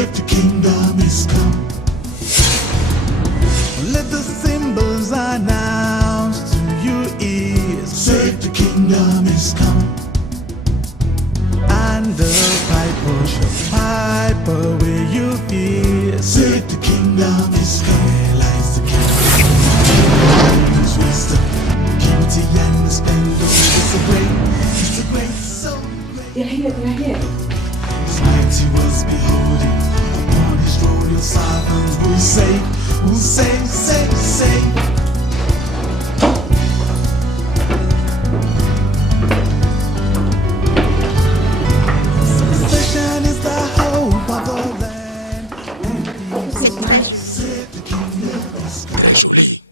Serve the kingdom is come. Let the symbols announce to your ears. Serve the kingdom is come. And the piper shall pipe away your fears. Serve the kingdom is come. Here lies the kingdom. Use wisdom, beauty and the splendor. It's a great, so great. They're here. His mighty was beholding upon his royal sovereigns. Will save, save. Succession is the hope of the land. C'est très joli. Très joli.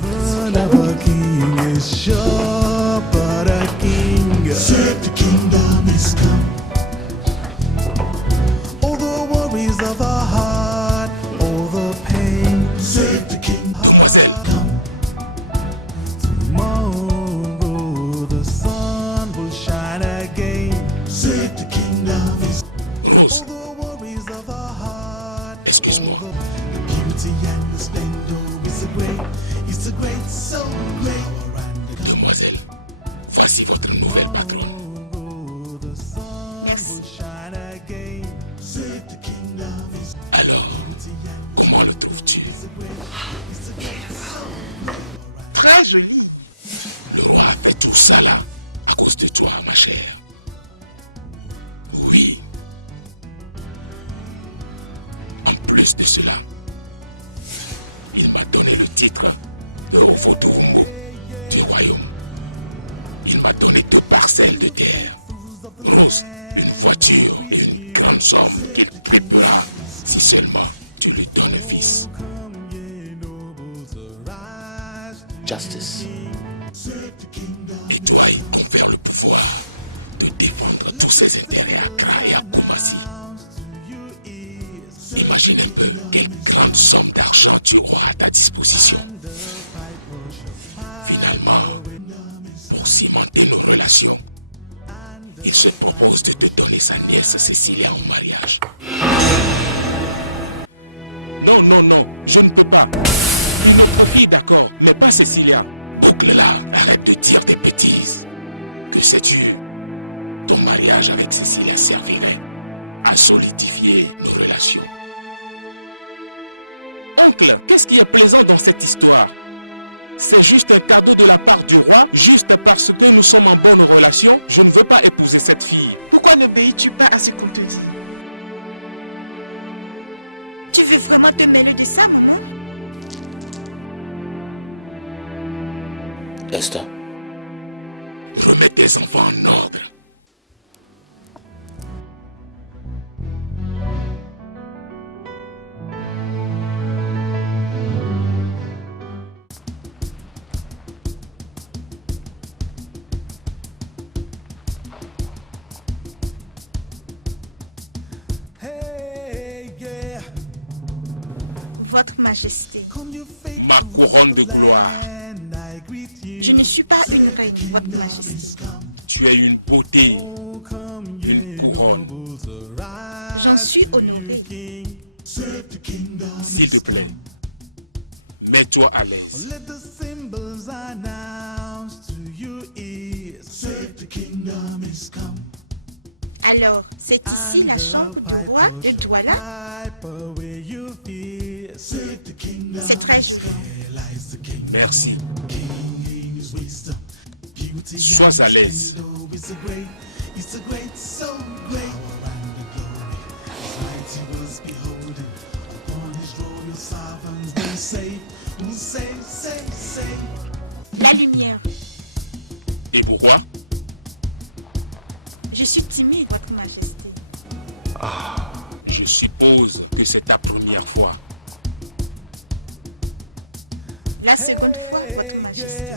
Son of a king is sure, but a king. Serve the kingdom is come. All the worries of the heart, all the pain. Serve the kingdom. Demoiselle, Tomorrow the sun will shine again. Serve the kingdom is Rose, the worries of the heart. excuse-moi. The beauty and the splendor is a great, so great. Demoiselle, voici votre nouvelle patronne. Merci. Serve the kingdom is Alors, comment le trouves-tu? Très joli. Le roi a fait tout ça là à cause de toi, ma chère. Oui. En plus de cela, il m'a donné le titre de Ovoduvumbo du royaume. Il m'a donné 2 parcelles de terre. Rose, une voiture et une grande somme qu'il triplera si seulement tu lui donnes un fils. Justice. Et toi, il confère le pouvoir de défendre tous ses intérêts à Accra et à Kumasi. Imagine un peu quelle grande somme d'argent tu auras à ta disposition. Finalement, pour cimenter nos relations, il se propose de te donner sa nièce Cécilia en mariage. Non, je ne peux pas. Une autre fille, d'accord, mais pas Cécilia. Boucle-la, arrête de dire des bêtises. Que sais-tu? Ton mariage avec Cécilia servirait à solidifier nos relations. Oncle, qu'est-ce qui est plaisant dans cette histoire? C'est juste un cadeau de la part du roi, juste parce que nous sommes en bonne relation. Je ne veux pas épouser cette fille. Pourquoi n'obéis-tu pas à ce qu'on te dit? Tu veux vraiment te mêler de ça, maman? Esther. Remets tes enfants en ordre. Votre Majesté, Ma couronne de gloire. je ne suis pas une reine, Votre Majesté. Tu es une beauté, une couronne. J'en suis honorée. S'il te plaît, mets-toi à l'aise. Alors, c'est ici la chambre du roi de Douala? C'est très joli. Merci. Sois à l'aise. La lumière. Et pourquoi? Je suis timide, Votre Majesté. Je suppose que c'est ta première fois. La seconde fois, Votre Majesté.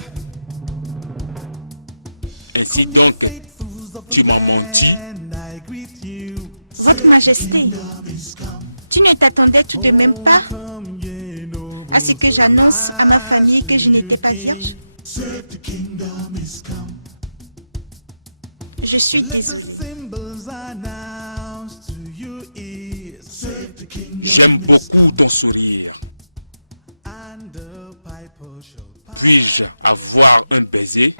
Ainsi donc, tu m'as menti? Votre Majesté, tu ne t'attendais tout de même pas à ce que j'annonce à ma famille que je n'étais pas vierge? Je suis désolée. J'aime beaucoup ton sourire. Puis-je avoir un baiser?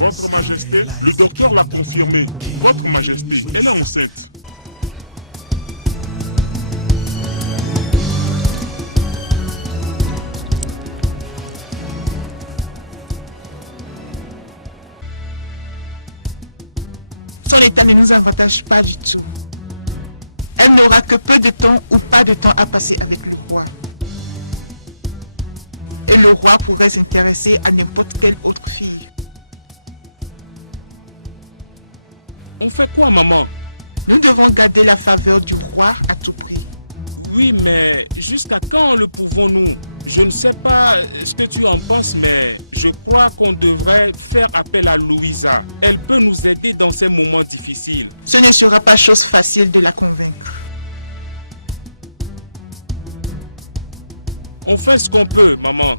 Votre Majesté, le docteur l'a confirmé. Votre Majesté, elle est enceinte. Son état ne nous avantage pas du tout. Elle n'aura que peu de temps ou pas de temps à passer avec le roi. Et le roi pourrait s'intéresser à n'importe quelle autre fille. On fait quoi, maman? Nous devons garder la faveur du roi à tout prix. Oui, mais jusqu'à quand le pouvons-nous? Je ne sais pas ce que tu en penses, mais je crois qu'on devrait faire appel à Louisa. Elle peut nous aider dans ces moments difficiles. Ce ne sera pas chose facile de la convaincre. On fait ce qu'on peut, maman.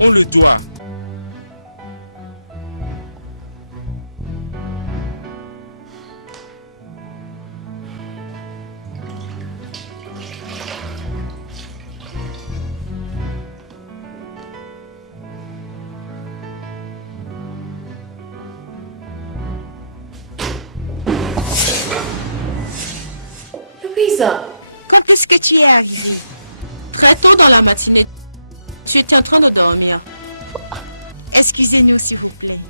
On le doit. Quand est-ce que tu es arrivée? Très tôt dans la matinée, tu étais en train de dormir. Excusez-nous s'il vous plaît.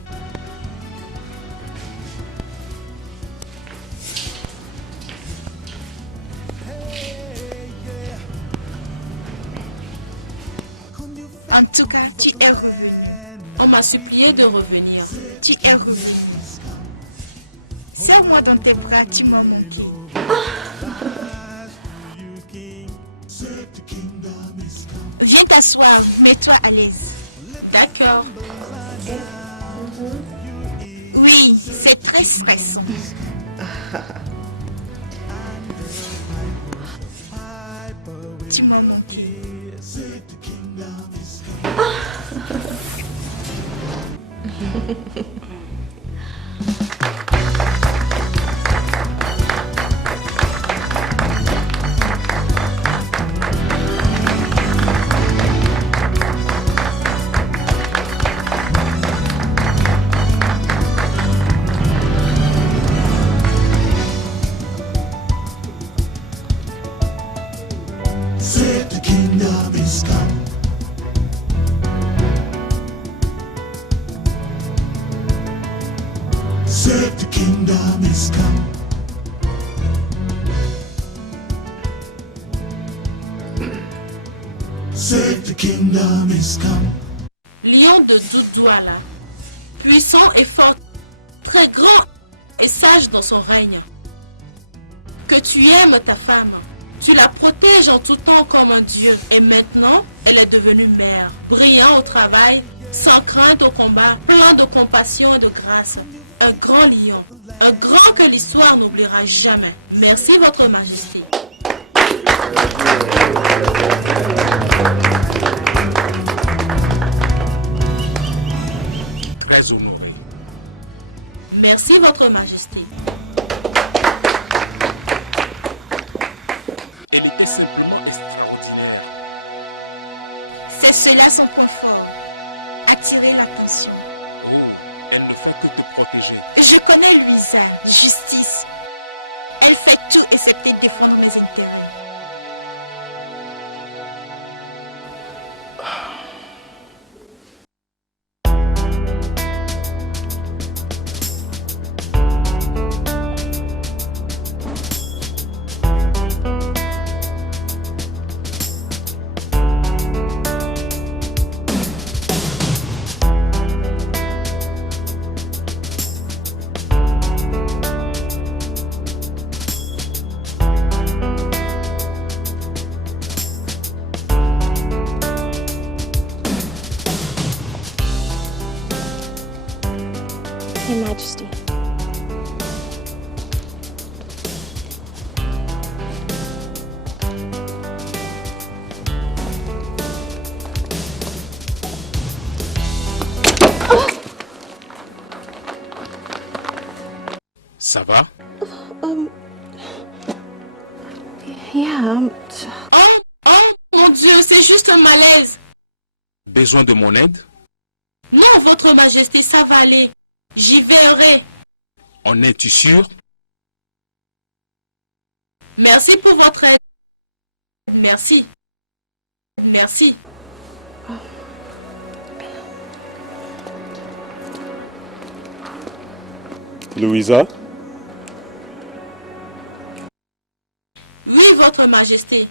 En tout cas, tu es revenu. On m'a supplié de revenir. Tu es revenu. Serre-moi dans tes bras, tu m'as manqué. Viens t'asseoir, mets-toi à l'aise. D'accord. Oui, c'est très stressant. Tu m'as manqué. Save the kingdom is come. Save the kingdom is come. Save the kingdom is come. Lion de Doudouala, puissant et fort, très grand et sage dans son règne. Que tu aimes ta femme, tu la protèges en tout temps comme un dieu. Et maintenant, elle est devenue mère, brillant au travail, sans crainte au combat, plein de compassion et de grâce. Un grand lion, un grand que l'histoire n'oubliera jamais. Merci, Votre Majesté. Très honoré. Merci, Votre Majesté. Elle était simplement extraordinaire. C'est cela son point fort. Attirer l'attention. Oh, elle ne fait que te protéger. Je connais Louisa, justice. Elle fait tout excepté défendre mes intérêts. Your Majesty. Ça va? Yeah. Oh mon Dieu, c'est juste un malaise. Besoin de mon aide? Non, Votre Majesté, ça va aller. J'y verrai. En es-tu sûr? Merci pour votre aide. Merci. Merci. Louisa? Oui, Votre Majesté.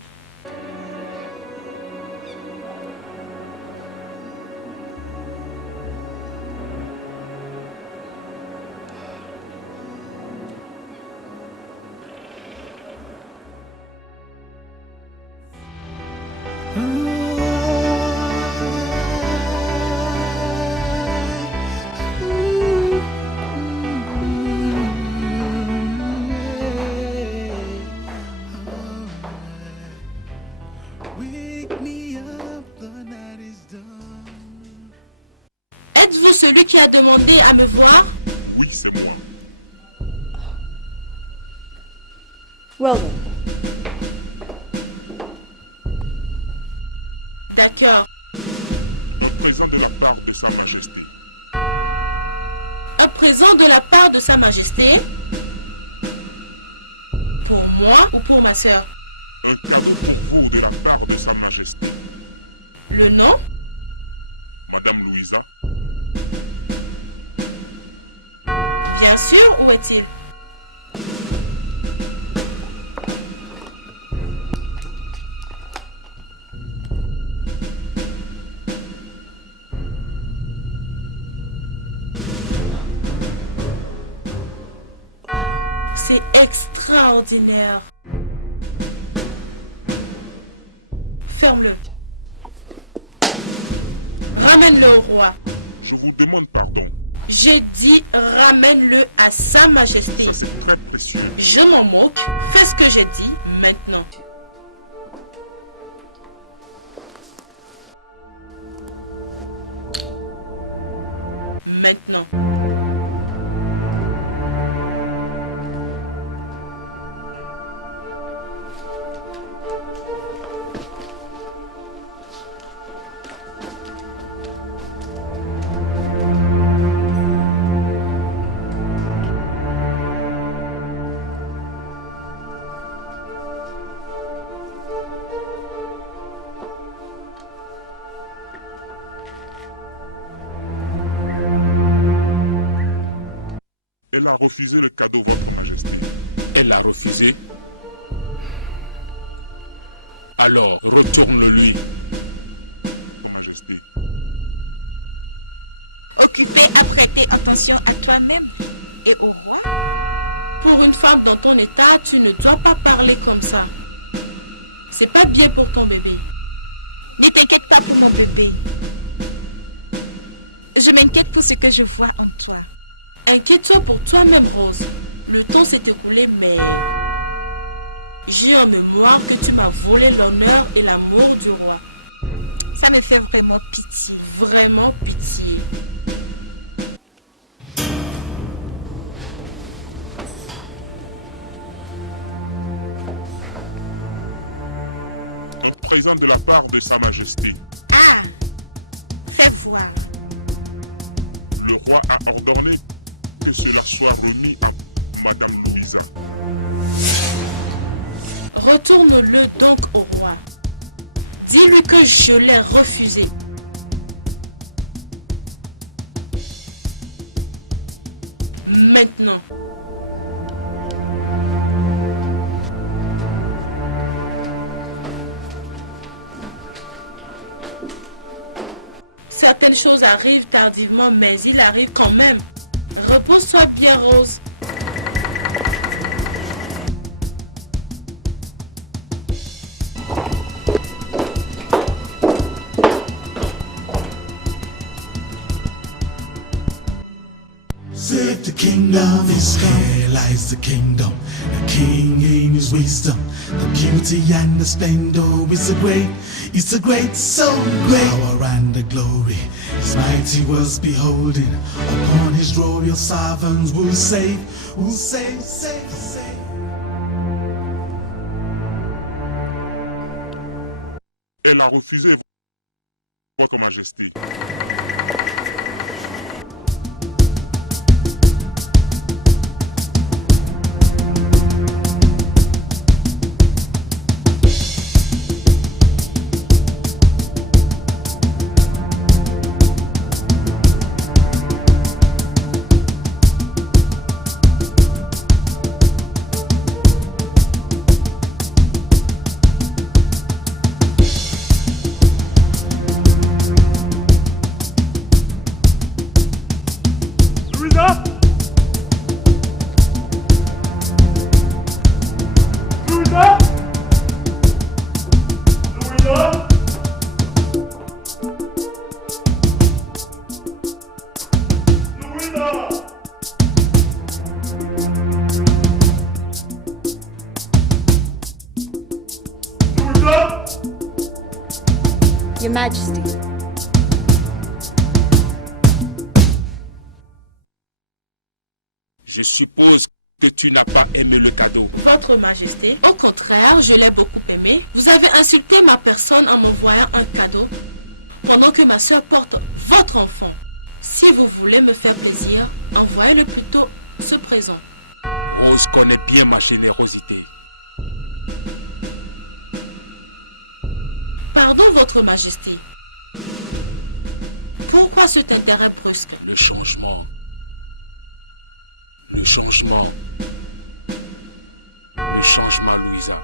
Êtes-vous celui qui a demandé à me voir? Oui, c'est moi. Well then. D'accord. Un présent de la part de Sa Majesté. Un présent de la part de Sa Majesté? Pour moi ou pour ma sœur? Un cadeau pour vous de la part de Sa Majesté. Le nom? Madame Louisa. Bien sûr, où est-il? C'est extraordinaire. Ferme-le. Ramène-le au roi. Je vous demande pardon. J'ai dit ramène-le à Sa Majesté. Ça, c'est très précieux. Je m'en moque. Fais ce que j'ai dit maintenant. Maintenant. Elle a refusé le cadeau, Votre Majesté. Elle l'a refusé? Alors, retourne-le-lui. Votre Majesté. Occupé à prêter attention à toi-même et au roi? Pour une femme dans ton état, tu ne dois pas parler comme ça. C'est pas bien pour ton bébé. Ne t'inquiète pas pour mon bébé. Je m'inquiète pour ce que je vois en toi. Inquiète-toi pour toi-même, Rose. Le temps s'est écoulé, mais... j'ai en mémoire que tu m'as volé l'honneur et l'amour du roi. Ça me fait vraiment pitié. Vraiment pitié. Un présent de la part de Sa Majesté. Ah! Fais voir. Le roi a ordonné que cela soit remis à Madame Louisa. Retourne-le donc au roi. Dis-lui que je l'ai refusé. Maintenant. Certaines choses arrivent tardivement, mais il arrive quand même. Repose-toi bien, Rose. Said the kingdom is come. Here lies the kingdom. The king in his wisdom. The beauty and the splendor is a great, so great. Power and the glory, his mighty words beholding. Upon his royal sovereigns will save. Elle a refusé, Votre Majesté. Your Majesty. Je suppose que tu n'as pas aimé le cadeau. Votre Majesté, au contraire, je l'ai beaucoup aimé. Vous avez insulté ma personne en m'envoyant un cadeau pendant que ma soeur porte votre enfant. Si vous voulez me faire plaisir, envoyez-le plutôt ce présent. Rose connaît bien ma générosité. Pardon, Votre Majesté. Pourquoi cet intérêt brusque? Le changement. Le changement. Le changement, Louisa.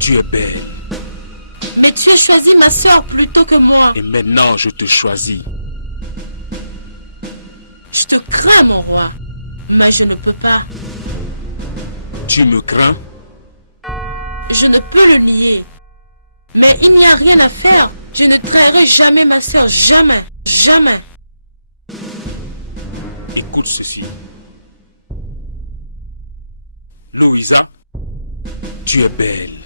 Tu es belle. Mais tu as choisi ma soeur plutôt que moi. Et maintenant, je te choisis. Je te crains, mon roi. Mais je ne peux pas. Tu me crains? Je ne peux le nier. Mais il n'y a rien à faire. Je ne trahirai jamais ma soeur. Jamais. Jamais. Écoute ceci. Louisa, tu es belle.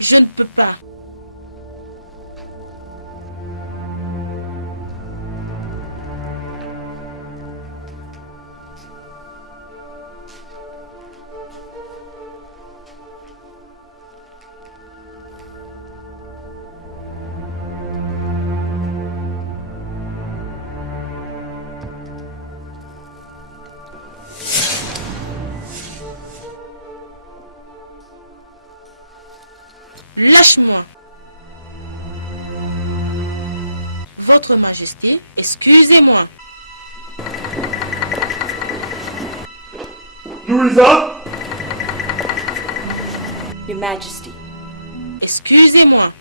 Je ne peux pas. Lâche-moi. Votre Majesté, excusez-moi. Louisa? Your Majesty. Excusez-moi.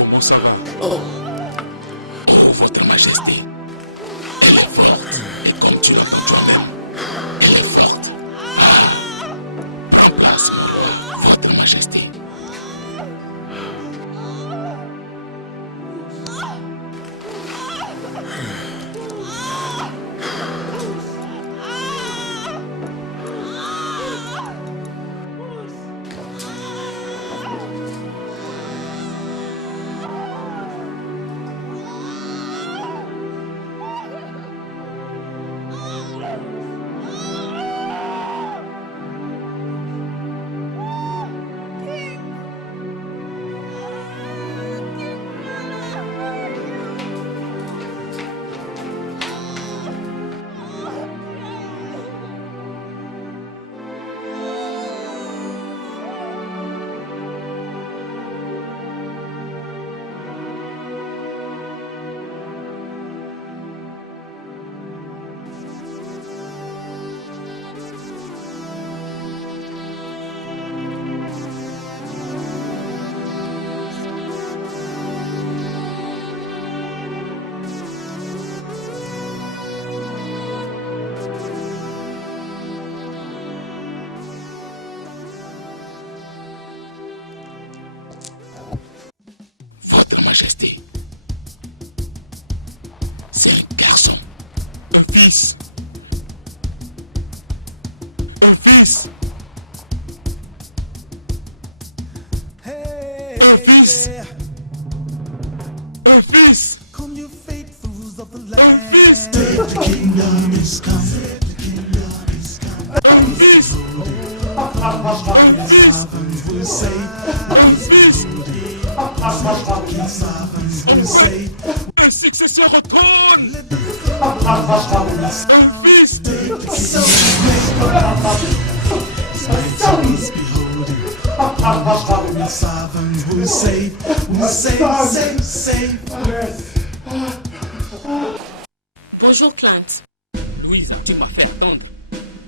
comment ça va? Oh, votre majesté. Elle est forte. Et comme tu l'entends toi-même, elle est forte. Ah, prends place, mon roi, votre majesté. Votre majesté, c'est un garçon. Un fils. Un fils. Un fils. Un fils. Un fils. Un fils. Un fils. Un fils. Enfin, un successeur au trône. Un fils. Bonjour Clint. Louisa, tu m'as fait attendre.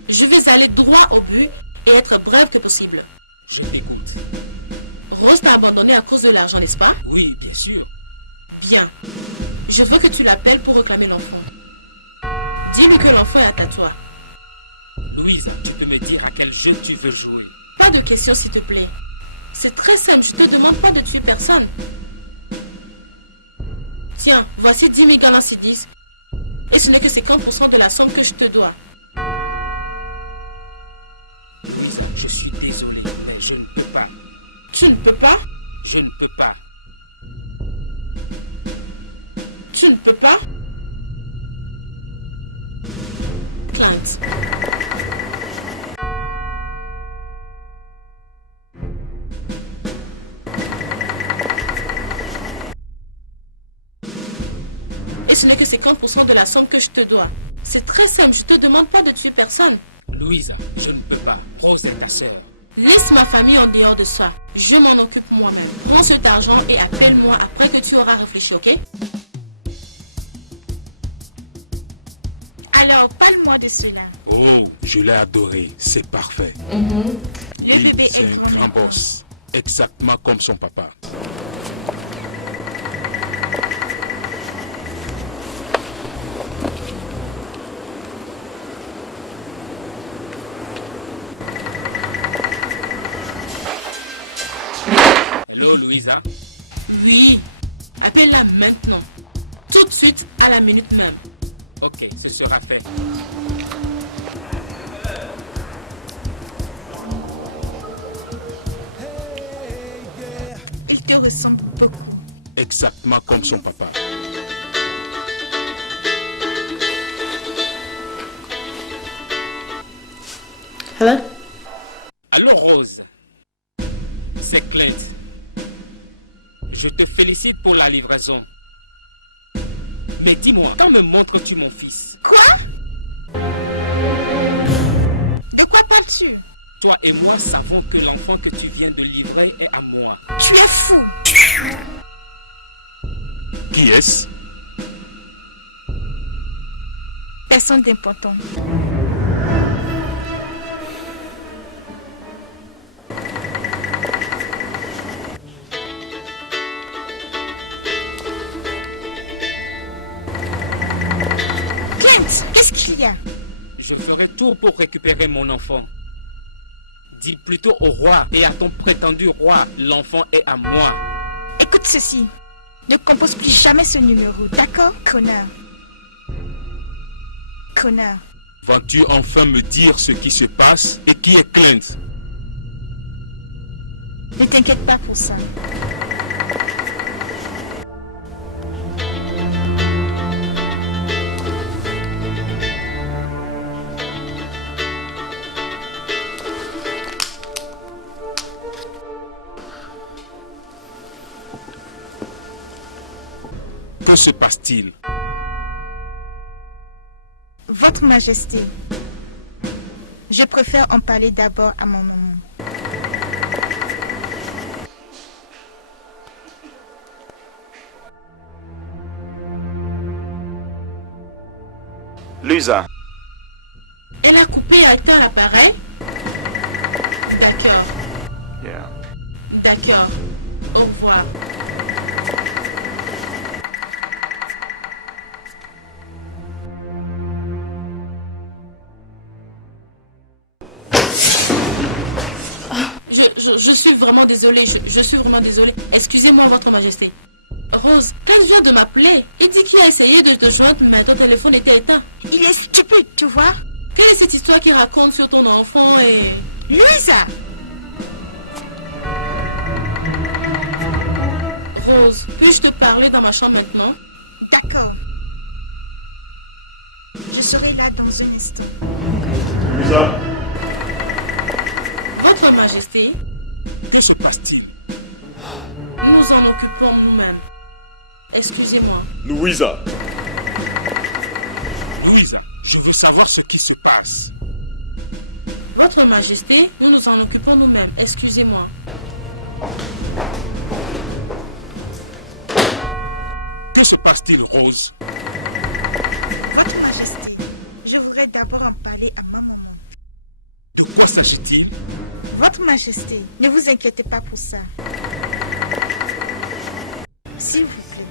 Je vais aller droit au but et être brève que possible. Je t'écoute. Rose t'a abandonné à cause de l'argent, n'est-ce pas? Oui, bien sûr. Bien. Je veux que tu l'appelles pour réclamer l'enfant. Dis-lui que l'enfant est à toi. Louisa, tu peux me dire à quel jeu tu veux jouer? Pas de questions, s'il te plaît. C'est très simple, je te demande pas de tuer personne. Tiens, voici 10 000 gallons Cedis. Et ce n'est que 50% de la somme que je te dois. Louisa, je suis désolé, mais je ne peux pas. Tu ne peux pas? Je ne peux pas. Tu ne peux pas? Clint. Et ce n'est que 50% de la somme que je te dois. C'est très simple, je te demande pas de tuer personne. Louisa, je ne peux pas. Rose est ta sœur. Laisse ma famille en dehors de ça. Je m'en occupe moi-même. Prends cet argent et appelle-moi après que tu auras réfléchi, ok? Alors, parle-moi de cela. Oh, je l'ai adoré. C'est parfait. Le Oui, bébé c'est est un grand grand maintenant. boss. Exactement comme son papa. Hello, Louisa. Oui. Appelle-la maintenant. Tout de suite, à la minute même. Ok, ce sera fait. Il te ressemble beaucoup. Exactement comme son papa. Hello? Allô, Rose. C'est Clint. Je te félicite pour la livraison. Mais dis-moi, quand me montres-tu mon fils? Quoi? De quoi parles-tu? Toi et moi savons que l'enfant que tu viens de livrer est à moi. Tu es fou. Qui est-ce? Personne d'important. Clint, qu'est-ce qu'il y a? Je ferai tout pour récupérer mon enfant. Dis plutôt au roi et à ton prétendu roi, l'enfant est à moi. Écoute ceci. Ne compose plus jamais ce numéro, d'accord, connard? Connard. Vas-tu enfin me dire ce qui se passe et qui est Clint? Ne t'inquiète pas pour ça. Que se passe-t-il? Votre Majesté, je préfère en parler d'abord à mon maman. Louisa. Elle a coupé et a éteint l'appareil? D'accord. D'accord. Au revoir. Je suis vraiment désolée, je suis vraiment désolée. Excusez-moi, Votre Majesté. Rose, Clint vient de m'appeler. Il dit qu'il a essayé de te joindre, mais ton téléphone était éteint. Il est stupide, tu vois? Quelle est cette histoire qu'il raconte sur ton enfant et... Louisa! Rose, puis-je te parler dans ma chambre maintenant? D'accord. Je serai là dans un instant. Louisa. Votre Majesté, Que se passe-t-il? nous nous en occupons nous-mêmes. Excusez-moi. Louisa. Louisa, je veux savoir ce qui se passe. Votre Majesté, nous nous en occupons nous-mêmes. Excusez-moi. Que se passe-t-il, Rose? Votre Majesté, je voudrais d'abord en parler à ma maman. De quoi s'agit-il? Votre Majesté, ne vous inquiétez pas pour ça. S'il vous plaît.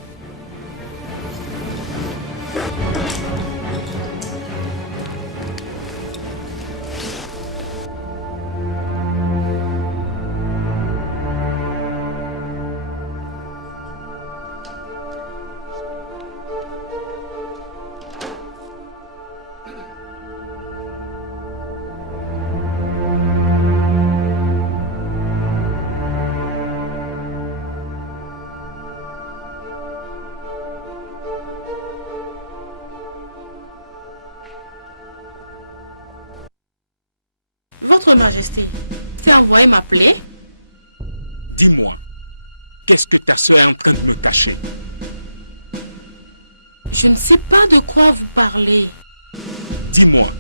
Votre Majesté, c'est envoyé m'appeler? Dis-moi, qu'est-ce que ta soeur est en train de me cacher? Je ne sais pas de quoi vous parlez. Dis-moi,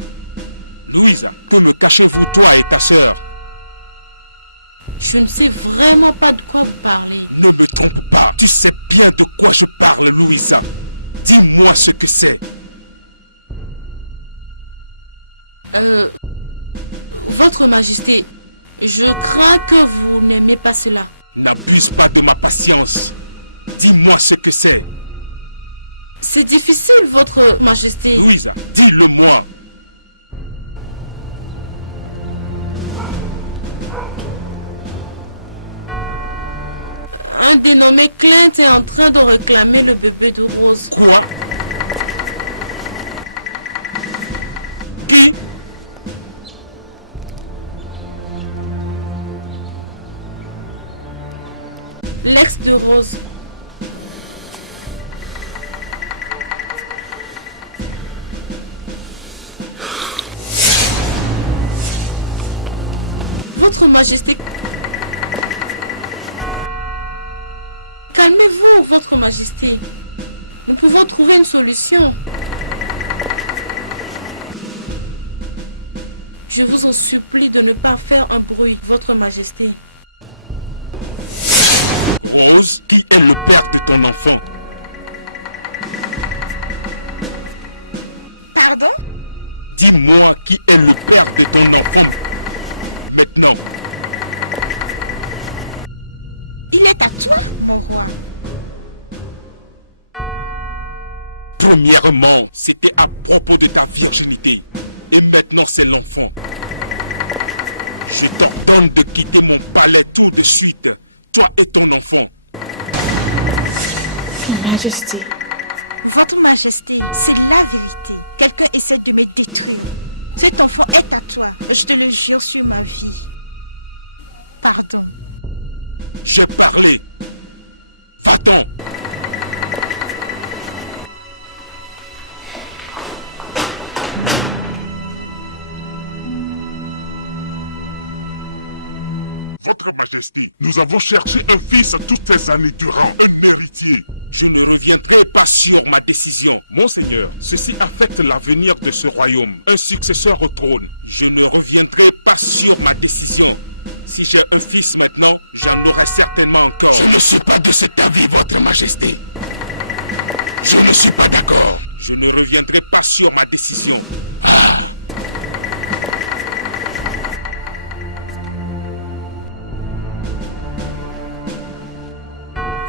Louisa, que me cachez-vous toi et ta soeur? Je ne sais vraiment pas de quoi vous parlez. Ne me trompe pas, tu sais bien de quoi je parle, Louisa. Dis-moi ce que c'est. Votre Majesté, je crains que vous n'aimez pas cela. N'abuse pas de ma patience. Dis-moi ce que c'est. C'est difficile, Votre Majesté. Louisa, dis-le-moi. Un dénommé Clint est en train de réclamer le bébé de Rose. Quoi? Qui? L'ex de Rose. Votre Majesté. Calmez-vous, Votre Majesté. Nous pouvons trouver une solution. Je vous en supplie de ne pas faire un bruit, Votre Majesté. Rose, qui est le père de ton enfant? Pardon? Dis-moi qui est le père de ton enfant maintenant. Il est à toi, mon roi. Premièrement, c'était à propos de ta virginité. Et maintenant, c'est l'enfant. Je t'ordonne de quitter mon palais tout de suite, toi et ton enfant. Majesté. Votre Majesté, c'est la vérité. Quelqu'un essaie de me détruire. Cet enfant est à toi. Je te le jure sur ma vie. Pardon. J'ai parlé. Va-t'en. Votre Majesté, nous avons cherché un fils toutes ces années durant, un héritier. Je ne reviendrai pas sur ma décision. Monseigneur, ceci affecte l'avenir de ce royaume. Un successeur au trône. Je ne reviendrai pas sur ma décision. Si j'ai un fils maintenant, j'en aurai certainement encore. Je ne suis pas de cet avis, Votre Majesté. Je ne suis pas d'accord. Je ne reviendrai pas sur ma décision. Ah!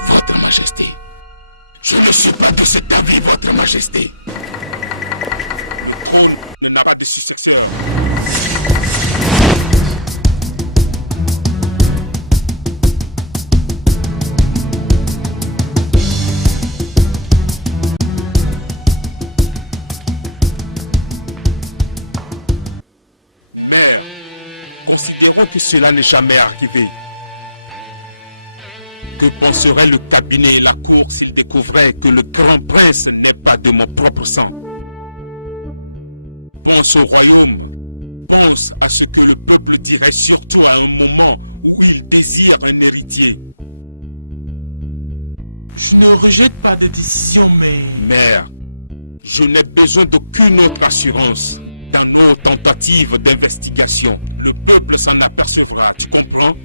Votre Majesté. Je ne suis pas de cet avis, Votre Majesté. Le trône n'a pas de successeur. Mère, considérons que cela n'est jamais arrivé. Que penserait le cabinet et la cour s'ils découvraient que le grand prince n'est pas de mon propre sang? Pense au royaume. Pense à ce que le peuple dirait, surtout à un moment où il désire un héritier. Je ne rejette pas de décision, mais... Mère, je n'ai besoin d'aucune autre assurance. Dans nos tentatives d'investigation, le peuple s'en apercevra, tu comprends?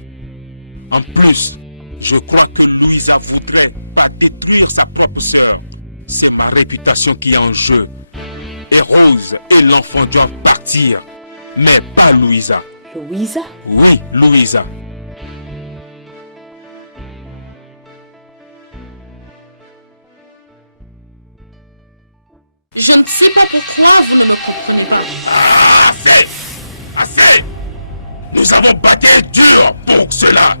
En plus, je crois que Louisa voudrait pas détruire sa propre sœur. C'est ma réputation qui est en jeu. Et Rose et l'enfant doivent partir, mais pas Louisa. Louisa? Oui, Louisa. Je ne sais pas pourquoi vous ne me comprenez pas. Ah, assez! Assez! Nous avons battu dur pour cela.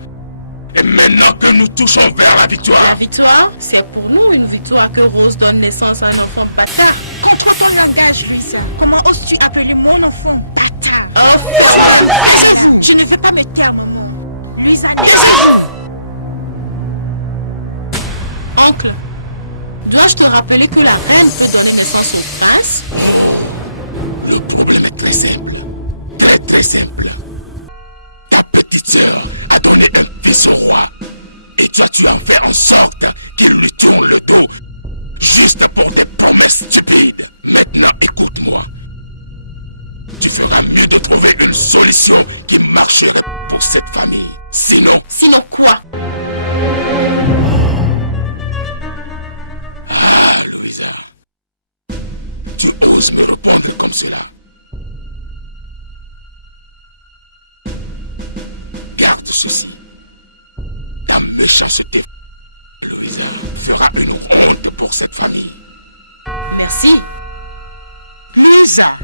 Et maintenant que nous touchons vers la victoire. La victoire, c'est pour nous une victoire que Rose donne naissance à un enfant bâtard. Contrôle ton langage, Louisa. Comment oses-tu appeler mon enfant bâtard? Oh, ferme-la. Taisez-vous. Je ne veux pas me taire, maman. Louisa n'est Taisez-vous. Oncle, dois-je te rappeler que la reine peut donner naissance au prince? Oh, le problème est très simple. Très très simple. Ta petite sœur a donné un fils au roi. Et toi tu en fais en sorte qu'il lui tourne le dos. Juste pour des promesses stupides. Maintenant écoute-moi. Tu feras mieux de trouver une solution qui marcherait pour cette famille. Sinon... Sinon quoi? Ah, Louisa. Tu oses me répondre comme cela. Garde ceci. Ta méchanceté, Louisa, fera une honte pour cette famille. Merci. Louisa,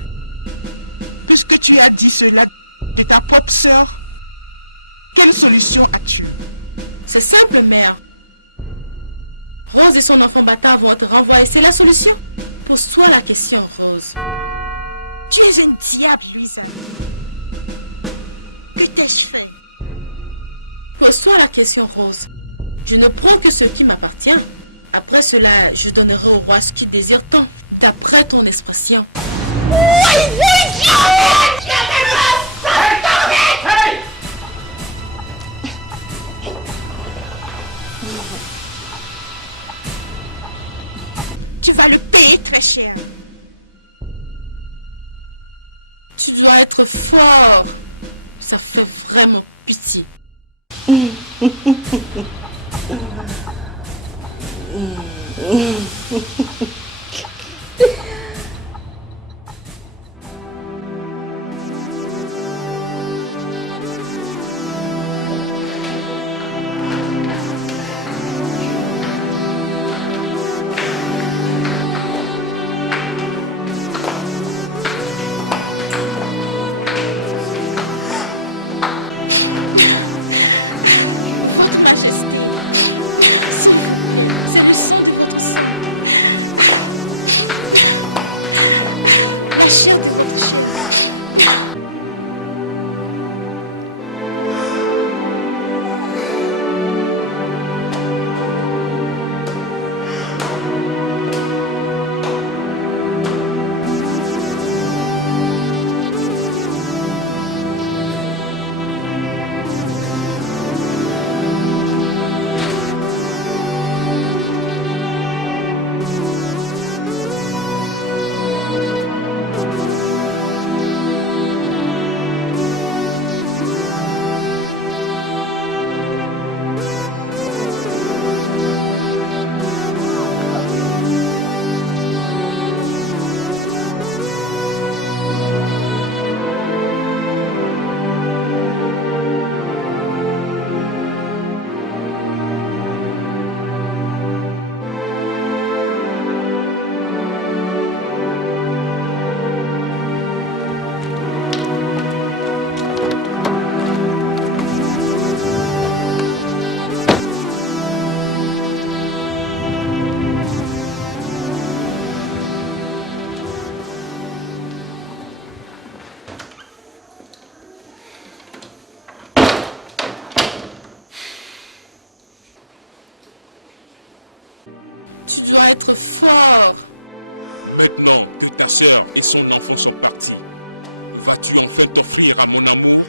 puisque tu as dit cela de ta propre sœur, quelle solution as-tu? C'est simple, mère. Rose et son enfant bâtard vont être renvoyés, c'est la solution. Pose-toi la question, Rose. Tu es un diable, Louisa. Que t'ai-je fait? Pose-toi la question, Rose. Je ne prends que ce qui m'appartient. Après cela, je donnerai au roi ce qu'il désire tant, d'après ton expression. Tu vas le payer très cher. Tu dois être fort. Ça fait vraiment pitié. Majesté, s'il vous plaît, c'est le sang de votre sang. La chair de votre chair. Tu dois être fort. Maintenant que ta sœur et son enfant sont partis, vas-tu enfin t'offrir à mon amour?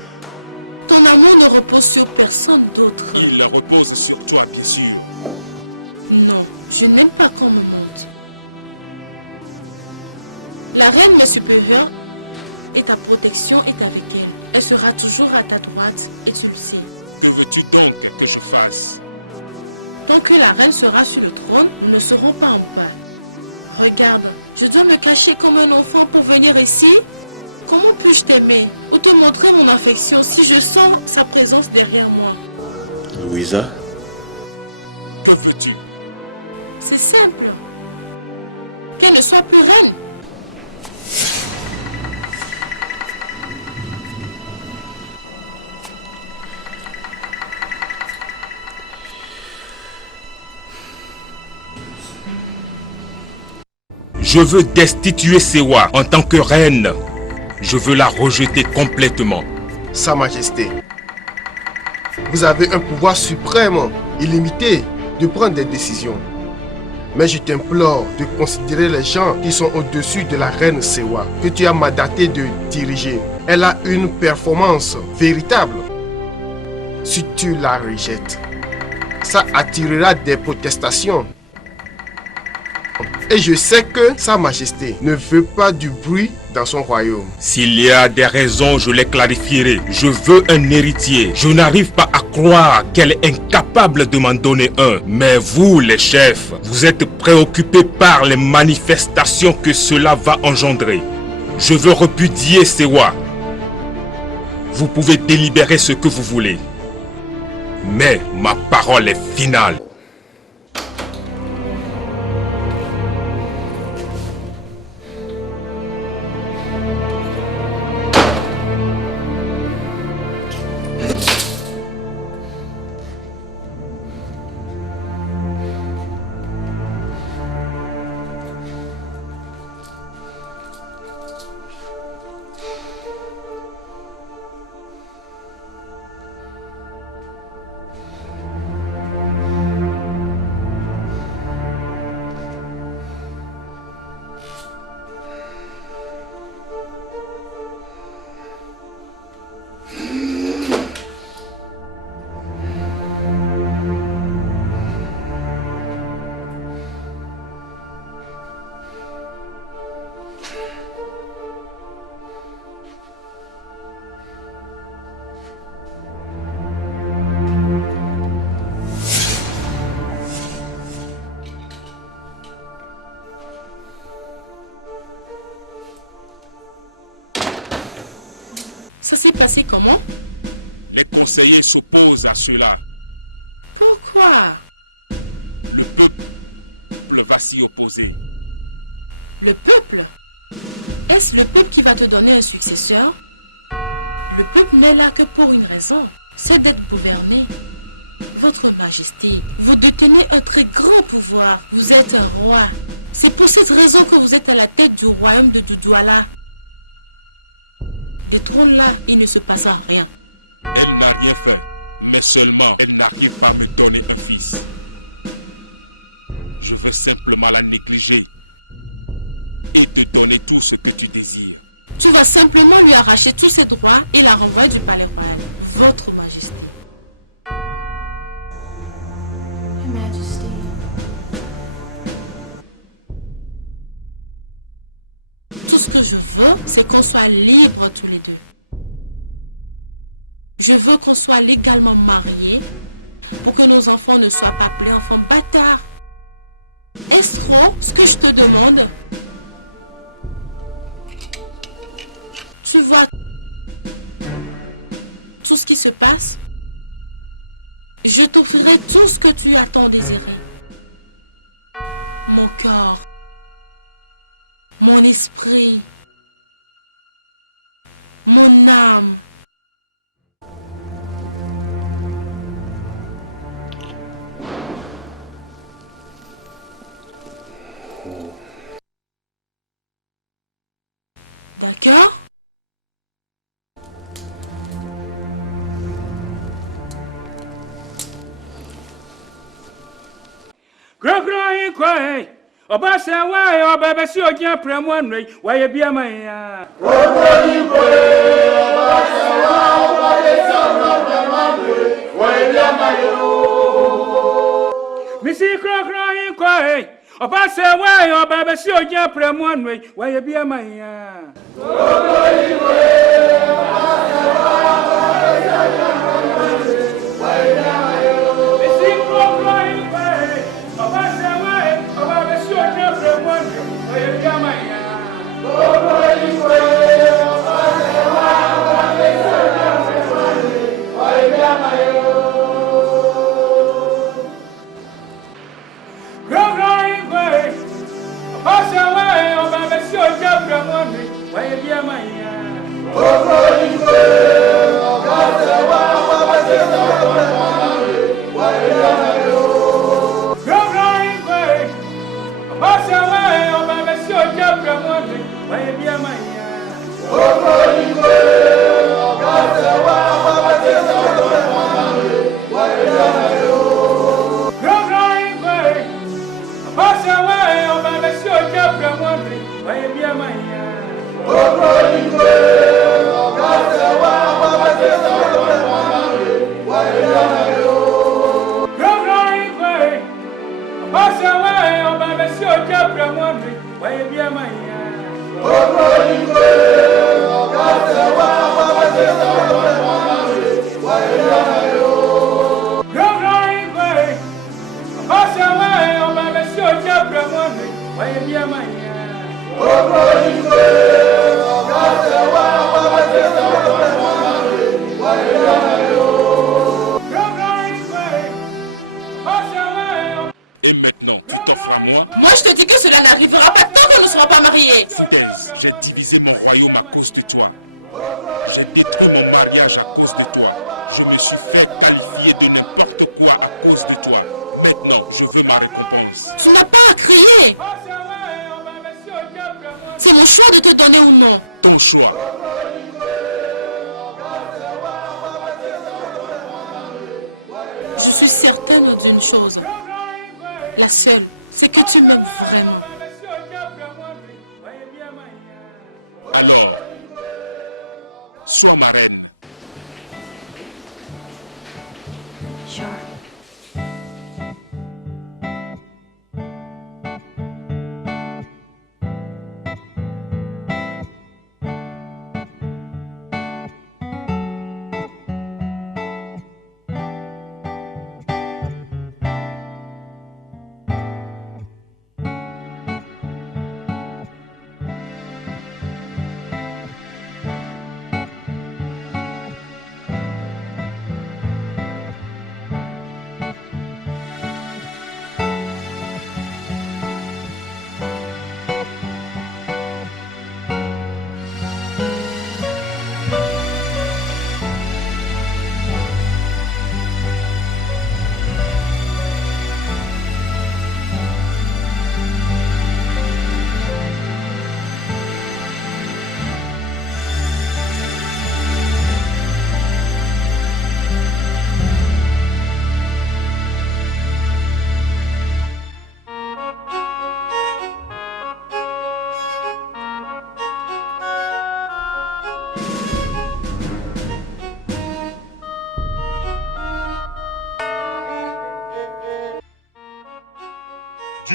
Ton amour ne repose sur personne d'autre. Il repose sur toi, bien sûr. Non, je n'aime pas qu'on me monte. La reine me supérieure et ta protection est avec elle. Elle sera toujours à ta droite et tu le sais. Que veux-tu donc que je fasse? Tant que la reine sera sur le trône, nous ne serons pas en paix. Regarde, je dois me cacher comme un enfant pour venir ici? Comment puis-je t'aimer ou te montrer mon affection si je sens sa présence derrière moi? Louisa? Que veux-tu? C'est simple. Qu'elle ne soit plus reine. Je veux destituer Sewa en tant que reine. Je veux la rejeter complètement. Sa Majesté, vous avez un pouvoir suprême, illimité, de prendre des décisions. Mais je t'implore de considérer les gens qui sont au-dessus de la reine Sewa, que tu as mandaté de diriger. Elle a une performance véritable. Si tu la rejettes, ça attirera des protestations. Et je sais que Sa Majesté ne veut pas du bruit dans son royaume. S'il y a des raisons, je les clarifierai. Je veux un héritier. Je n'arrive pas à croire qu'elle est incapable de m'en donner un. Mais vous, les chefs, vous êtes préoccupés par les manifestations que cela va engendrer. Je veux repudier Sewa. Vous pouvez délibérer ce que vous voulez. Mais ma parole est finale. Ça s'est passé comment? Les conseillers s'opposent à cela. Pourquoi? Le peuple va s'y opposer. Le peuple? Est-ce le peuple qui va te donner un successeur? Le peuple n'est là que pour une raison, c'est d'être gouverné. Votre Majesté, vous détenez un très grand pouvoir. Vous êtes un roi. C'est pour cette raison que vous êtes à la tête du royaume de Doudouala. Des trônes là, il ne se passera rien. Elle n'a rien fait, mais seulement elle n'arrive pas à me donner un fils. Je veux simplement la négliger et te donner tout ce que tu désires. Tu vas simplement lui arracher tous ses droits et la renvoyer du palais royal. Votre Majesté. Tout ce que je veux, c'est qu'on soit libres tous les deux. Je veux qu'on soit légalement mariés pour que nos enfants ne soient pas appelés enfants bâtards. Est-ce trop ce que je te demande? Tu vois tout ce qui se passe? Je t'offrirai tout ce que tu as tant désiré. Mon corps, mon esprit, mon âme. D'accord? Et maintenant, tu t'offres à moi? Moi, je te dis que cela n'arrivera pas tant que nous ne serons pas mariés. Foutaise, j'ai divisé mon royaume à cause de toi. J'ai détruit mon mariage à cause de toi. Je me suis fait qualifier de n'importe quoi à cause de toi. Maintenant, je veux ma récompense. Tu n'as pas à crier. C'est mon choix de te donner ou non. Ton choix. Je suis certaine d'une chose. La seule, c'est que tu m'aimes vraiment. Alors, sois ma reine.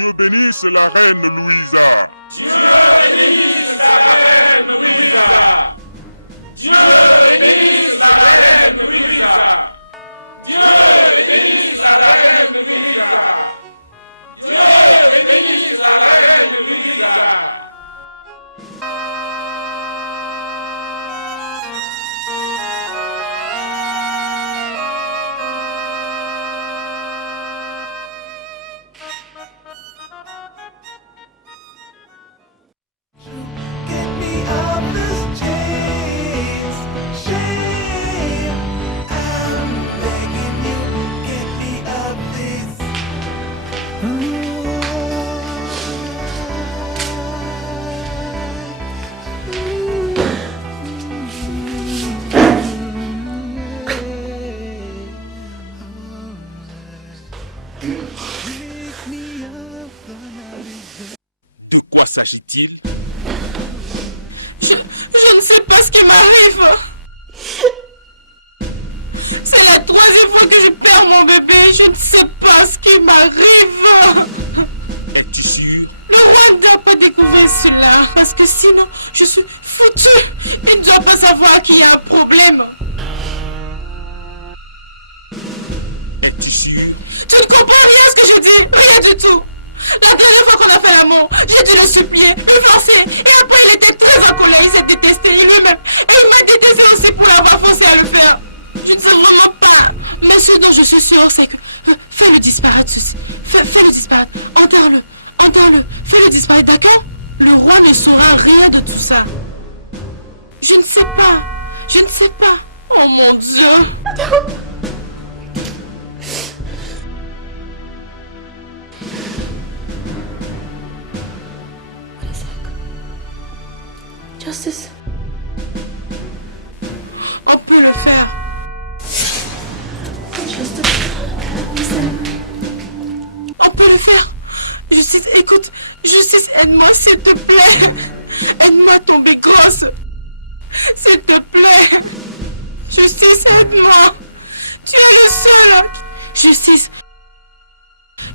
Dieu bénisse la reine Louisa. Dieu bénisse la reine Louisa. Dieu bénisse la reine Louisa. Dieu bénisse la reine Louisa. Dieu bénisse la reine Louisa. Get me out of this chase, shame. I'm begging you, get me out of this. De quoi s'agit-il? Je ne sais pas ce qui m'arrive. C'est la troisième fois que je perds mon bébé. Je ne sais pas ce qui m'arrive. Es-tu sûr? Le roi ne doit pas découvrir cela. Parce que sinon, je suis foutue. Il ne doit pas savoir qu'il y a un problème. Es-tu sûr? Tu ne comprends rien à ce que je dis. Rien du tout. La dernière fois qu'on a fait l'amour, j'ai dû le supplier, le forcer. Et après, il était très en colère. Il s'est détesté, il lui-même. Et il m'a détesté aussi pour l'avoir forcé à le faire. Je ne sais vraiment pas. Mais ce dont je suis sûre, c'est que... fais-le disparaître, ceci. Fais-le disparaître. Enterre-le. Enterre-le. Fais-le disparaître, d'accord? Le roi ne saura rien de tout ça. Je ne sais pas. Je ne sais pas. Oh mon Dieu. Justice. On peut le faire. On peut le faire. Justice, écoute. Justice, aide-moi, s'il te plaît. Aide-moi à tomber grosse. S'il te plaît. Justice, aide-moi. Tu es le seul. Justice.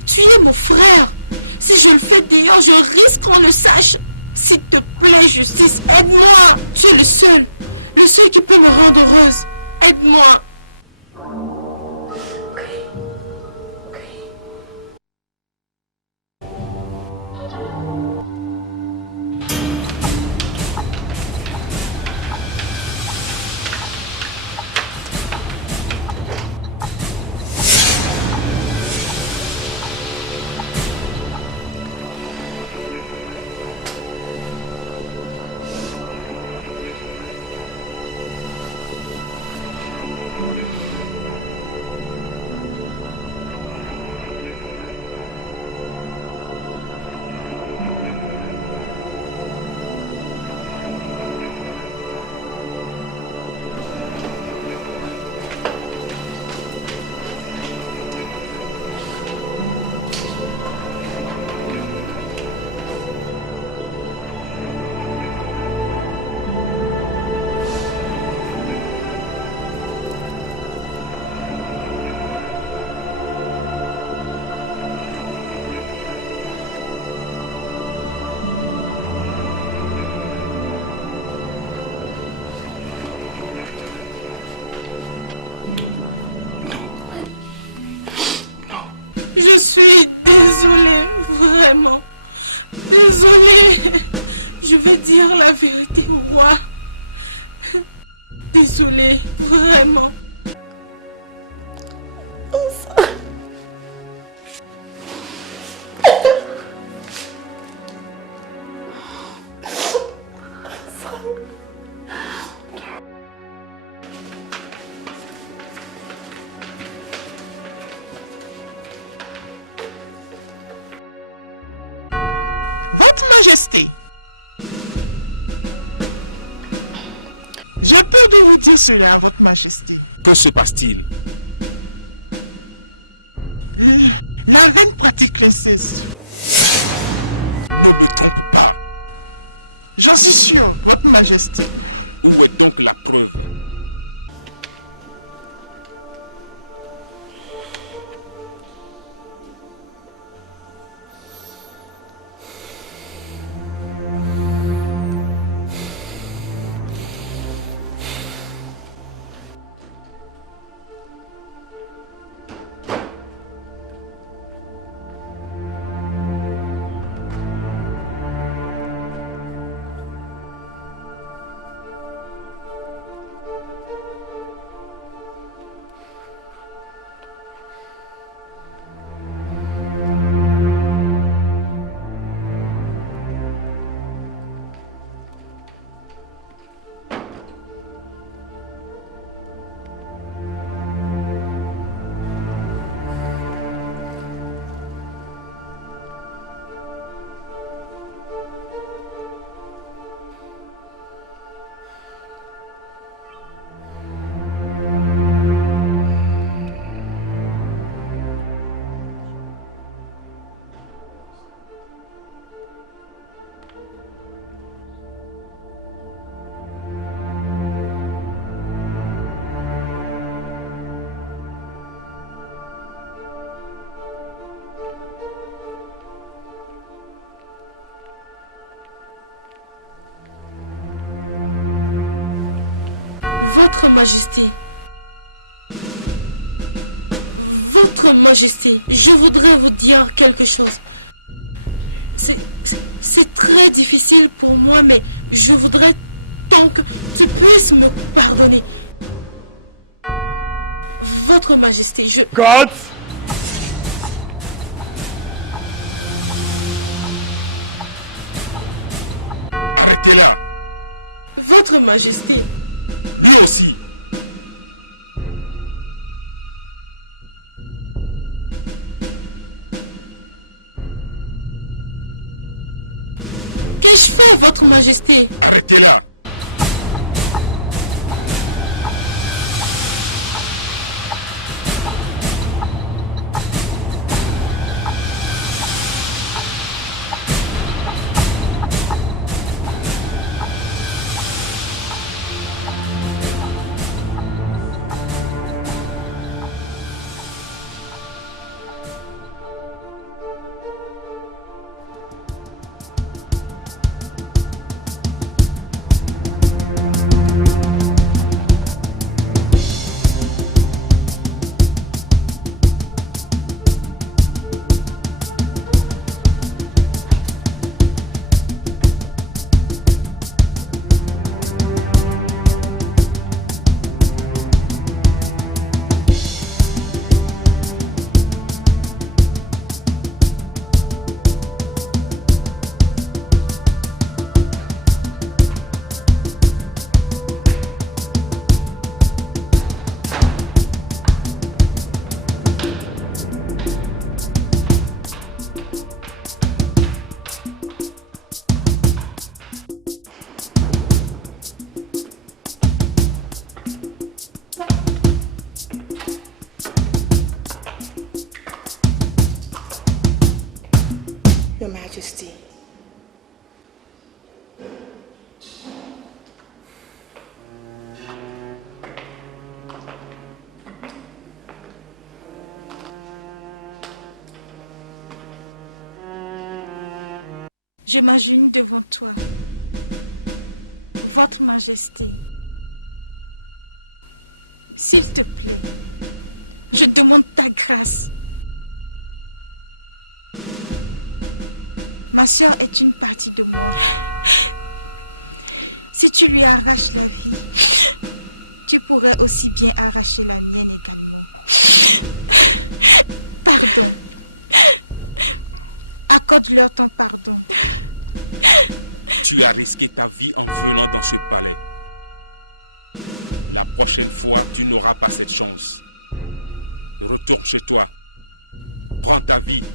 Tu es mon frère. Si je le fais dehors, je risque qu'on le sache. S'il te plaît, Justice, aide-moi. Tu es le seul qui peut me rendre heureuse. Aide-moi. Je suis désolée, vraiment. Désolée. Je vais dire la vérité au roi. Désolée, vraiment. Votre Majesté, j'ai peur de vous dire cela, Votre Majesté. Que se passe-t-il? La reine pratique l'inceste. Ne me trompe pas. J'en suis sûr, Votre Majesté. Où est donc la preuve? Votre Majesté. Votre Majesté, je voudrais vous dire quelque chose. C'est très difficile pour moi, mais je voudrais tant que tu puisses me pardonner. Votre Majesté, je... Arrêtez-la! Votre Majesté. Lui aussi! Qu'ai-je fait, Votre Majesté? Arrêtez-la! Je m'agenouille devant toi, Votre Majesté. S'il te plaît, je demande ta grâce. Ma sœur est une partie de moi. Si tu lui arraches la vie, tu pourrais aussi bien arracher la mienne également. Pardon. Accorde-leur ton pardon. Tu as risqué ta vie en venant dans ce palais. La prochaine fois, tu n'auras pas cette chance. Retourne chez toi. Prends ta vie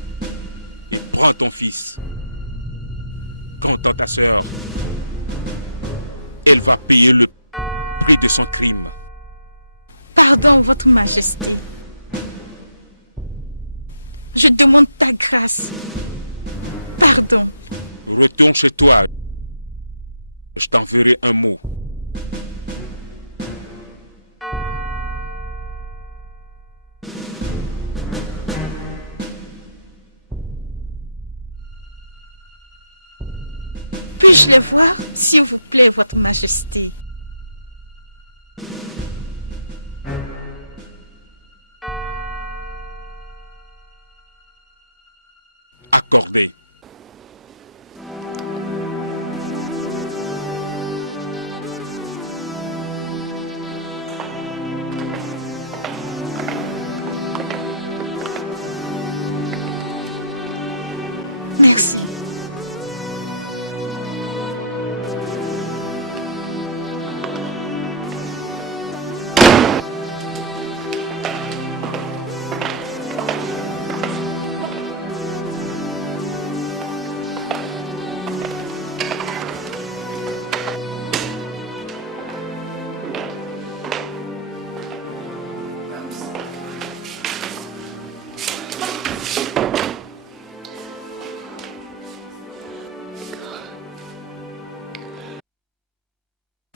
et prends ton fils. Quant à ta sœur, elle va payer le prix de son crime. Pardon, Votre Majesté. Je demande ta grâce. Pardon. Retourne chez toi. Je t'enverrai un mot. Puis-je les voir, s'il vous plaît, Votre Majesté? Accordé. Merci.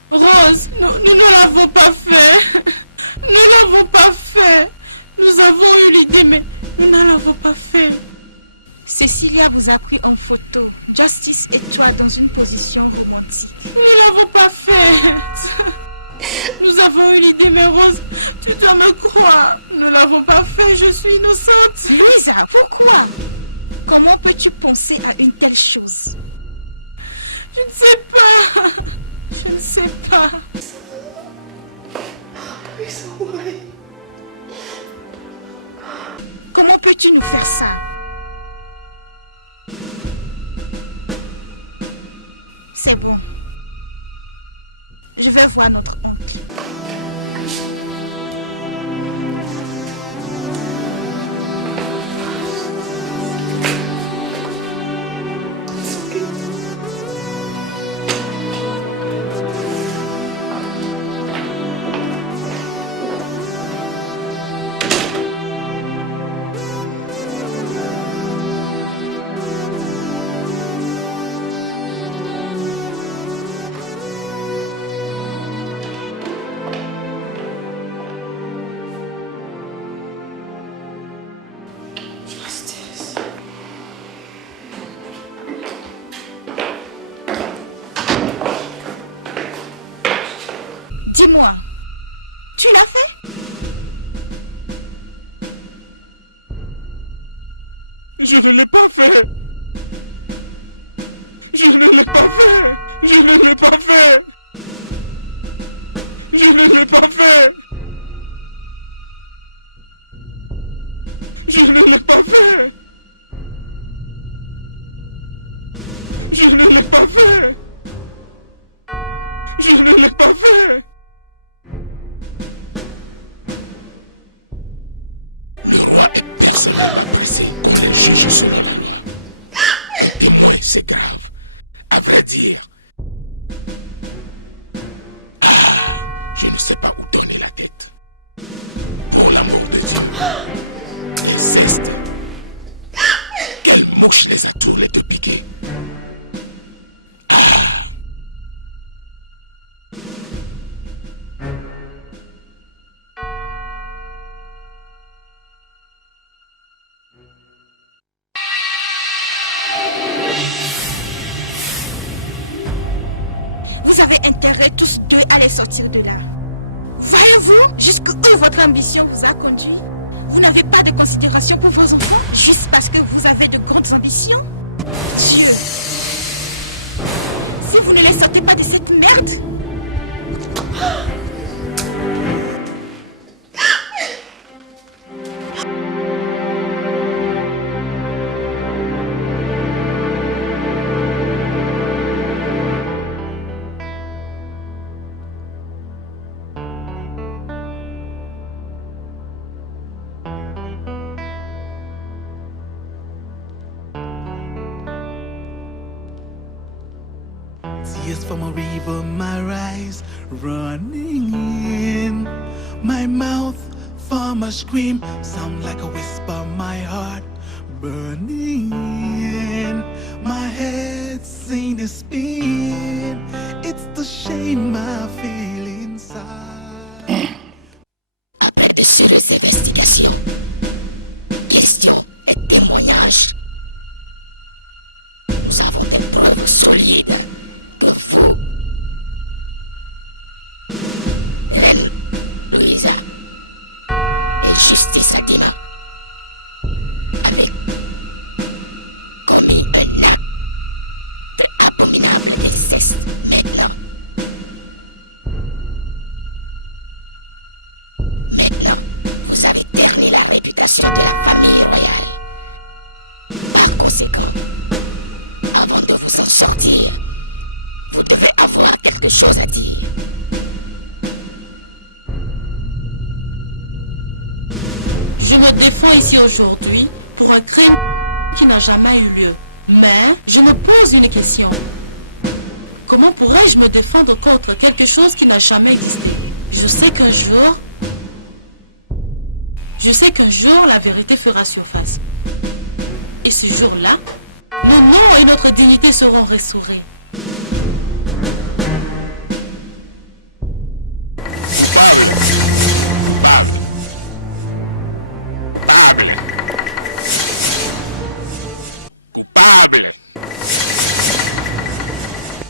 Rose, nous ne l'avons pas fait. Nous l'avons pas fait. Nous avons eu l'idée, mais nous ne l'avons pas fait. Cecilia vous a pris en photo, Justice et toi dans une position romantique. Nous ne l'avons pas fait. Nous avons eu l'idée, mais Rose, tu dois me croire. Nous ne l'avons pas fait, je suis innocente. Louisa, pourquoi? Comment peux-tu penser à une telle chose? Je ne sais pas. Je ne sais pas. Comment peux-tu nous faire ça? C'est bon. Je vais voir notre oncle. Dis-moi, tu l'as fait? Je ne l'ai pas fait. Je ne l'ai pas fait. Je ne l'ai pas fait. Je ne l'ai pas fait. Je ne l'ai pas fait. Je ne l'ai pas fait. Je ne l'ai pas fait. Le roi est personnellement pressé qu'on les juge selon la loi. Un témoin, c'est grave. À vrai dire, je ne sais pas où donner la tête. Pour l'amour de Dieu, l'inceste. Quelle mouche les a tous les deux piqués. Vous avez intérêt tous deux à les sortir de là. Voyez-vous jusqu'où votre ambition vous a conduit? Vous n'avez pas de considération pour vos enfants juste parce que vous avez de grandes ambitions? Dieu! Si vous ne les sortez pas de cette merde, tears from a river, my rise running in. My mouth from a scream, sound like a whisper, my heart burning in. My head seen a spin. It's the shame I feel inside. Après de sérieuses investigations, questions et témoignages, nous avons des preuves solides que vous, Reine Louisa et Justice Adima, avez commis un acte abominable d'inceste. Maintenant, vous avez terni la réputation de la famille royale. Par conséquent, avant de vous en sortir, vous devez avoir quelque chose à dire. Je me défends ici aujourd'hui pour un crime qui n'a jamais eu lieu. Mais je me pose une question. Comment pourrais-je me défendre contre quelque chose qui n'a jamais existé? Je sais qu'un jour, la vérité fera surface. Et ce jour-là, nos noms et notre dignité seront restaurés. Coupable. Coupable. Coupable. Coupable.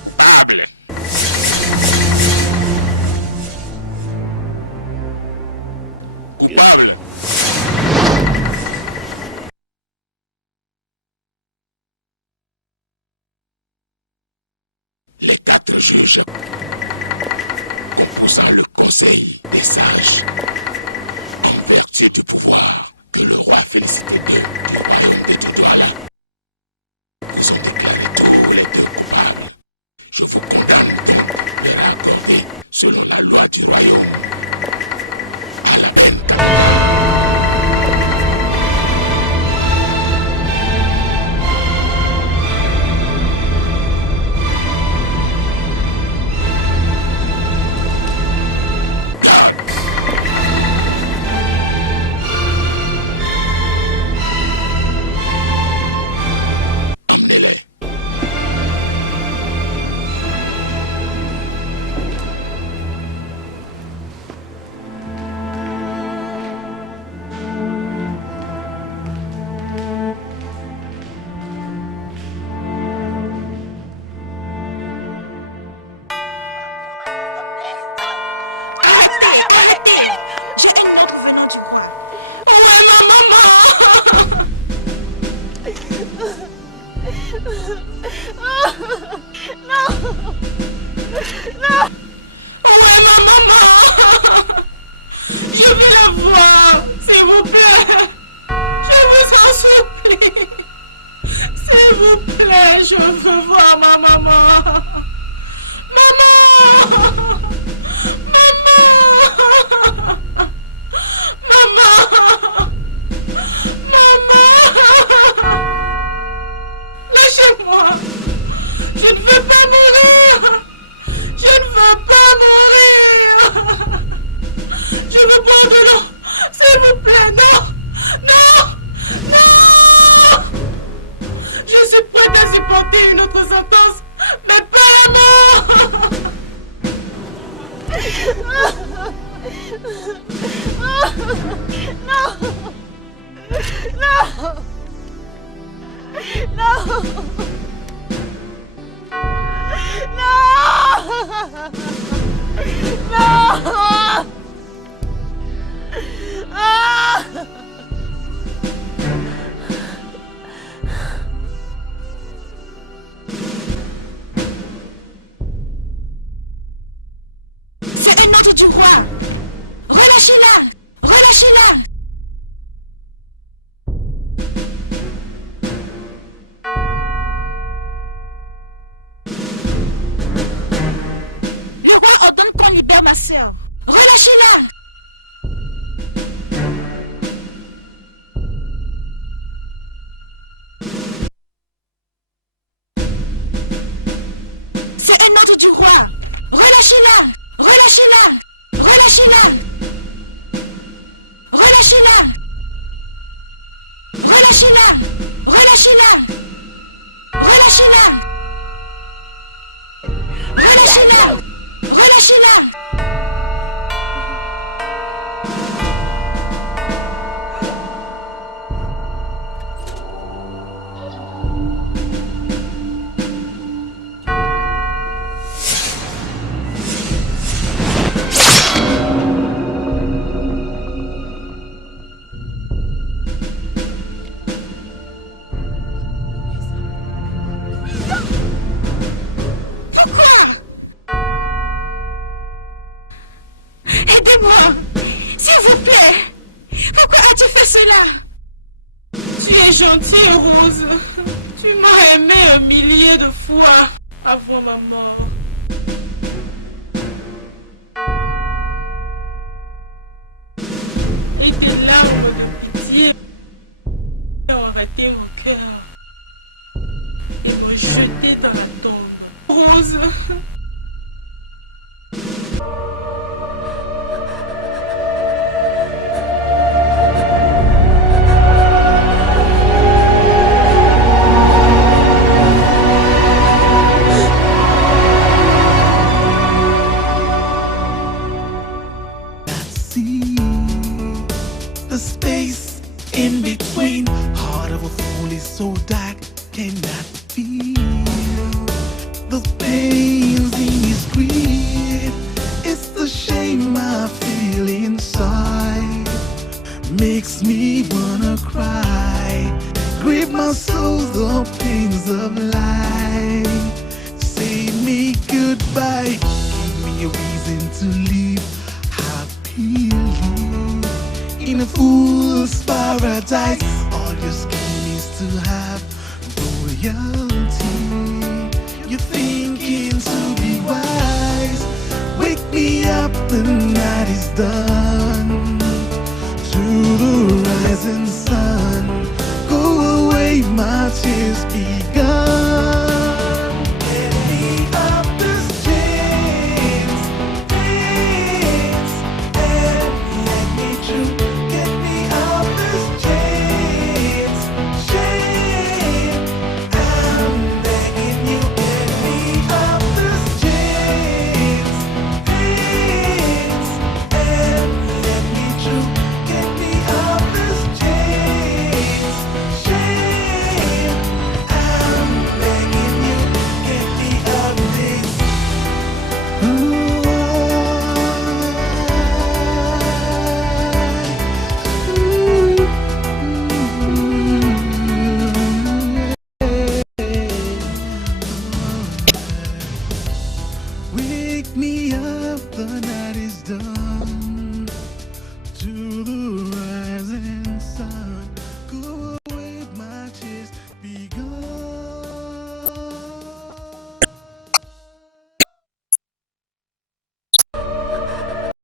Coupable. Coupable. Les 4 juges composant le conseil des sages, en vertu du pouvoir que le roi Félicité II du royaume de Douala vous ont déclaré tous les 2 coupables. Je vous condamne donc leur à accorder, selon la loi du royaume, à la peine capitale. Garde! Emmenez-les. Arrêtez, arrêtez! J'ai un ordre venant du roi. Où est ma maman? Où est ma maman? Je veux la voir, s'il vous plaît. Je vous en supplie. S'il vous plaît, je veux voir ma maman. Maman! Maman! Maman! Maman! Lâchez-moi! Je ne veux pas mourir! Je ne veux pas mourir! Je veux boire de l'eau! S'il vous plaît, non! Non! Non! Je suis prête à supporter une autre sentence, mais pas la mort! C'est un ordre du roi. Relâchez-la! Relâchez-la! Le roi ordonne qu'on libère ma sœur. Relâchez-la! C'est un ordre du roi. Relâchez-la! Relâchez-la! Relâchez-la! Relâchez-la! Relâchez-la! Relâchez-la! Relâchez-la! Relâchez-la! Relâchez-la! Pourquoi? Aidez-moi! S'il vous plaît! Pourquoi as-tu fait cela? Tu es gentille, Rose. Tu m'as aimé 1 000 de fois avant ma mort. Et tes larmes de pitié ont arrêté mon cœur et m'ont jeté dans la tombe. Rose, The space in between, heart of a fool is so dark, cannot feel the pains in his greed. It's the shame I feel inside. makes me wanna cry. Grip my soul, the pains of life. Say me goodbye, give me a reason to live happily in a fool's paradise. All your scheme is to have royalty. You're thinking to be wise. Wake me up, the night is done. To the rising sun, go away, my tears begun. Get me up this chains, chains, and let me through. Get me up this chains, shame. I'm begging you, get me up this chains, chains, and let me through. Get me up this chains, shame. I'm begging you, get me up this. Wake me up, the night is done. To the rising sun, go